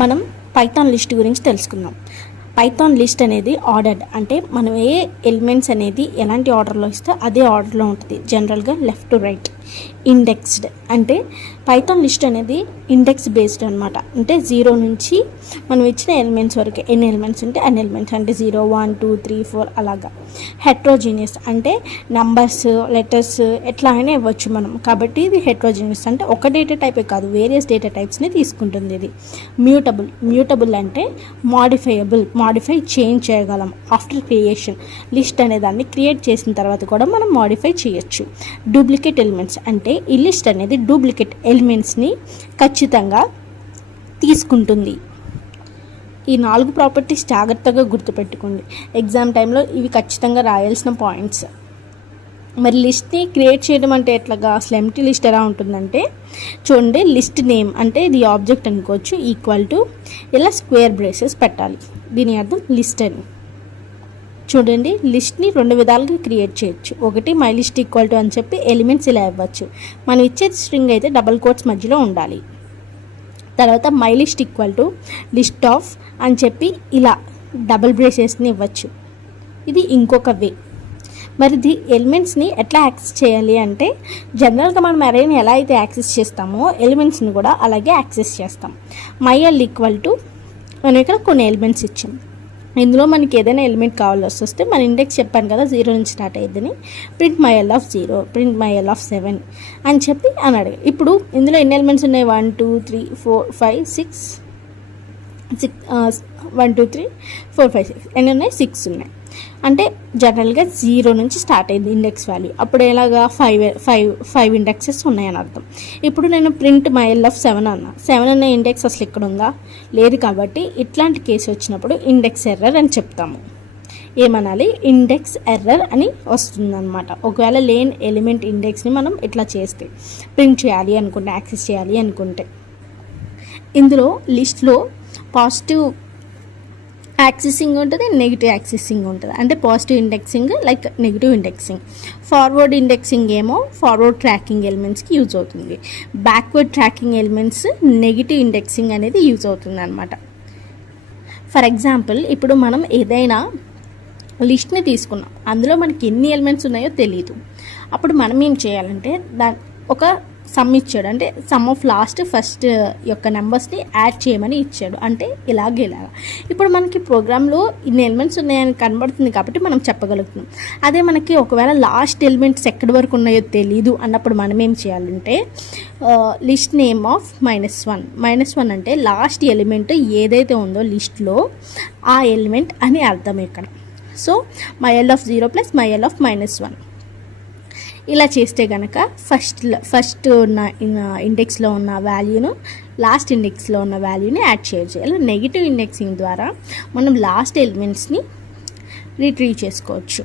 మనం Python list గురించి తెలుసుకుందాం. పైథాన్ లిస్ట్ అనేది ఆర్డర్డ్, అంటే మనం ఏ ఎలిమెంట్స్ అనేది ఎలాంటి ఆర్డర్లో ఇస్తే అదే ఆర్డర్లో ఉంటుంది. జనరల్గా లెఫ్ట్ టు రైట్. ఇండెక్స్డ్ అంటే పైథాన్ లిస్ట్ అనేది ఇండెక్స్ బేస్డ్ అనమాట. అంటే 0 నుంచి మనం ఇచ్చిన ఎలిమెంట్స్ వరకు ఎన్ని ఎలిమెంట్స్ ఉంటే అన్ని ఎలిమెంట్స్, అంటే 0, 1, 2, 3, 4 అలాగా. హెట్రోజీనియస్ అంటే నంబర్స్, లెటర్స్ ఎట్లా అయినా ఇవ్వచ్చు మనం. కాబట్టి ఇది హెట్రోజీనియస్ అంటే ఒక డేటా టైపే కాదు, వేరియస్ డేటా టైప్స్ని తీసుకుంటుంది. ఇది మ్యూటబుల్ అంటే మాడిఫై చేంజ్ చేయగలం ఆఫ్టర్ క్రియేషన్. లిస్ట్ అనే దాన్ని క్రియేట్ చేసిన తర్వాత కూడా మనం మాడిఫై చేయొచ్చు. డూప్లికేట్ ఎలిమెంట్స్ అంటే ఈ లిస్ట్ అనేది డూప్లికేట్ ఎలిమెంట్స్ని ఖచ్చితంగా తీసుకుంటుంది. ఈ 4 ప్రాపర్టీస్ జాగ్రత్తగా గుర్తుపెట్టుకోండి. ఎగ్జామ్ టైంలో ఇవి ఖచ్చితంగా రాయాల్సిన పాయింట్స్. మరి లిస్ట్ని క్రియేట్ చేయడం అంటే ఎట్లాగా? అసలు ఎంప్టీ లిస్ట్ ఎలా ఉంటుందంటే చూడండి, లిస్ట్ నేమ్ అంటే ఇది ఆబ్జెక్ట్ అనుకోవచ్చు, ఈక్వల్ టు ఇలా స్క్వేర్ బ్రేసెస్ పెట్టాలి. దీని అర్థం లిస్ట్ అని. చూడండి, లిస్ట్ని 2 విధాలుగా క్రియేట్ చేయొచ్చు. ఒకటి మై లిస్ట్ ఈక్వల్ టు అని చెప్పి ఎలిమెంట్స్ ఇలా ఇవ్వచ్చు. మనం ఇచ్చేది స్ట్రింగ్ అయితే డబల్ కోట్స్ మధ్యలో ఉండాలి. తర్వాత my list equal to list of అని చెప్పి ఇలా డబల్ బ్రేసెస్ని ఇవ్వచ్చు. ఇది ఇంకొక వే. మరి ఇది ఎలిమెంట్స్ని ఎట్లా యాక్సెస్ చేయాలి అంటే జనరల్గా మనం అరేని ఎలా అయితే యాక్సెస్ చేస్తామో ఎలిమెంట్స్ని కూడా అలాగే యాక్సెస్ చేస్తాం. myl ఈక్వల్ టు మనం ఇక్కడ కొన్ని ఎలిమెంట్స్ ఇచ్చాం. ఇందులో మనకి ఏదైనా ఎలిమెంట్ కావాల్సి వస్తే మన ఇండెక్స్ చెప్పాను కదా 0 నుంచి స్టార్ట్ అయ్యిందని, print myl of 0, print myl of 7 అని చెప్పి అని అడిగారు. ఇప్పుడు ఇందులో ఎన్ని ఎలిమెంట్స్ ఉన్నాయి? 1 2 3 4 5 6 1 2 3 4 5 6 ఎన్ని ఉన్నాయి? 6 ఉన్నాయి. అంటే జనరల్గా 0 నుంచి స్టార్ట్ అయింది ఇండెక్స్ వాల్యూ. అప్పుడు ఎలాగా 5 ఇండెక్సెస్ ఉన్నాయని అర్థం. ఇప్పుడు నేను ప్రింట్ myl ఆఫ్ 7 అన్నా. 7 అనే ఇండెక్స్ అసలు ఇక్కడ ఉందా? లేదు. కాబట్టి ఇట్లాంటి కేసు వచ్చినప్పుడు ఇండెక్స్ ఎర్రర్ అని చెప్తాము. ఏమనాలి? ఇండెక్స్ ఎర్రర్ అని వస్తుందన్నమాట. ఒకవేళ లేని ఎలిమెంట్ ఇండెక్స్ని మనం ఇట్లా చేస్తే ప్రింట్ చేయాలి అనుకుంటే, యాక్సెస్ చేయాలి అనుకుంటే. ఇందులో లిస్ట్లో పాజిటివ్ యాక్సెసింగ్ ఉంటుంది, నెగిటివ్ యాక్సెసింగ్ ఉంటుంది. అంటే positive indexing like negative indexing. Forward indexing ఏమో ఫార్వర్డ్ ట్రాకింగ్ ఎలిమెంట్స్కి యూజ్ అవుతుంది. Backward tracking elements negative indexing అనేది యూజ్ అవుతుంది అనమాట. ఫర్ ఎగ్జాంపుల్, ఇప్పుడు మనం ఏదైనా లిస్ట్ని తీసుకున్నాం, అందులో మనకి ఎన్ని ఎలిమెంట్స్ ఉన్నాయో తెలియదు. అప్పుడు మనం ఏం చేయాలంటే ఒక సమ్ ఇచ్చాడు, అంటే సమ్ ఆఫ్ ఫస్ట్ యొక్క నెంబర్స్ని యాడ్ చేయమని ఇచ్చాడు. అంటే ఇలాగే. ఇప్పుడు మనకి ప్రోగ్రాంలో ఇన్ని ఎలిమెంట్స్ ఉన్నాయని కనబడుతుంది కాబట్టి మనం చెప్పగలుగుతున్నాం. అదే మనకి ఒకవేళ లాస్ట్ ఎలిమెంట్స్ ఎక్కడి వరకు ఉన్నాయో తెలీదు అన్నప్పుడు మనం ఏం చేయాలంటే లిస్ట్ నేమ్ ఆఫ్ -1 అంటే లాస్ట్ ఎలిమెంట్ ఏదైతే ఉందో లిస్ట్లో ఆ ఎలిమెంట్ అని అర్థం ఇక్కడ. So myl of 0 plus myl of -1 ఇలా చేస్తే కనుక ఫస్ట్ ఉన్న ఇండెక్స్లో ఉన్న వాల్యూను లాస్ట్ ఇండెక్స్లో ఉన్న వాల్యూని యాడ్ చేయాలి. నెగిటివ్ ఇండెక్సింగ్ ద్వారా మనం లాస్ట్ ఎలిమెంట్స్ని రిట్రీవ్ చేసుకోవచ్చు.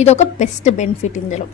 ఇది ఒక బెస్ట్ బెనిఫిట్ ఇందులో.